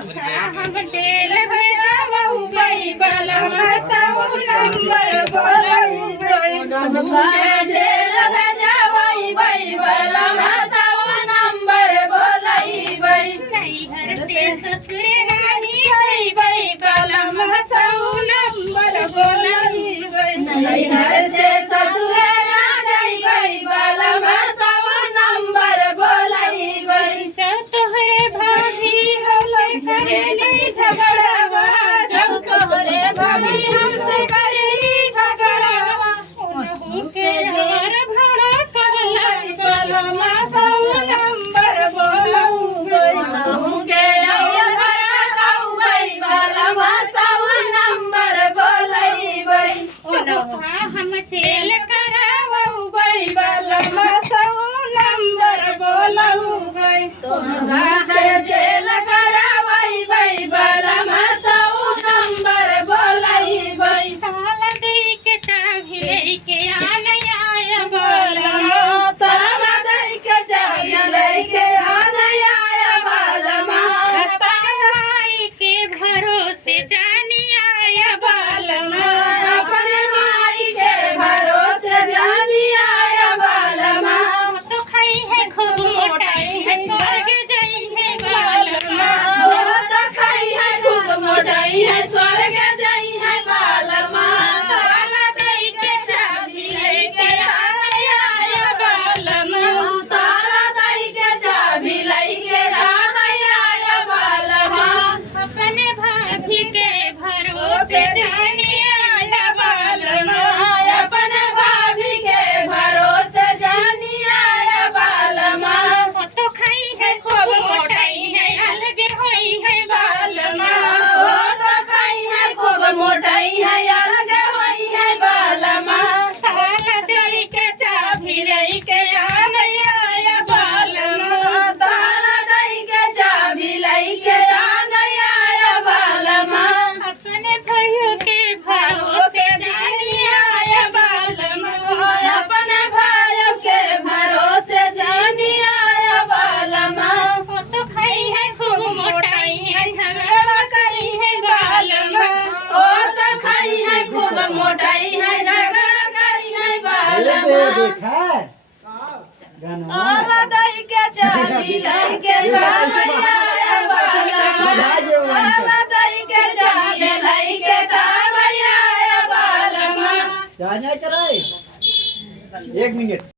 हम जेल भेजबऊ गई बलमा सऊ नंबर बोलऊ गई जेल भेजबऊ गई बलमा सऊ नंबर बोलई गई घर से ससुरे गाड़ी गई गई बलमा सऊ नंबर बोलई गई घर से ससुरे गाड़ी गई बलमा सऊ नंबर बोलई गई तोहरे भाभी करेली झगड़ावा जब तोहरे भाभी हमसे करेली झगड़ावा उनहु के यार भड़ा कहलाई बलमा सऊ नंबर बोलऊ गई उनहु के यार भड़ा कहू गई बलमा सऊ नंबर बोलई गई उनहु हम जेल करावऊ गई बलमा सऊ नंबर बोलऊ गई तोहरा जेल करावई गई बलमा सऊ नंबर बोलई गई ताला दई के चाभी लेके आया बलमा ताला दई के चाभी लेके आया बलमा तालाई के भरोसे जानी आया बलमा अपने माई के भरोसे जानी आया बलमा तो खाई है खूब मोटाई है स्वर्ग जाई है बलमा तो खाई है खूब मोटाई है स्वर्ग जाई है बलमा ताला दई के चाभी लेके आया बलमा ताला दई के चाभी लेके आया बलमा अपने भाभी के भरोसे जानी आया बलमा अपने भाभी के भरोसे जानी आया बलमा तो खाई है खूब मोटाई है अलग होई है बलमा तो खाई है खूब मोटाई है अलग होई है बलमा ताला दई के चाभी लेके आया बलमा ताला दई के चाभी लेके आया बलमा अपने भाइयों के भरोसे जानी आया बलमा अपने भाइयों के भरोसे जानी आया बलमा तो खाई है खूब मोटाई है झगड़ा करी है बलमा तो खाई है खूब मोटाई है झगड़ा करी है बलमा ताला दई के चाभी लेके आया बलमा ताला दई के चाभी लेके आया बलमा जाने कराए 1 मिनट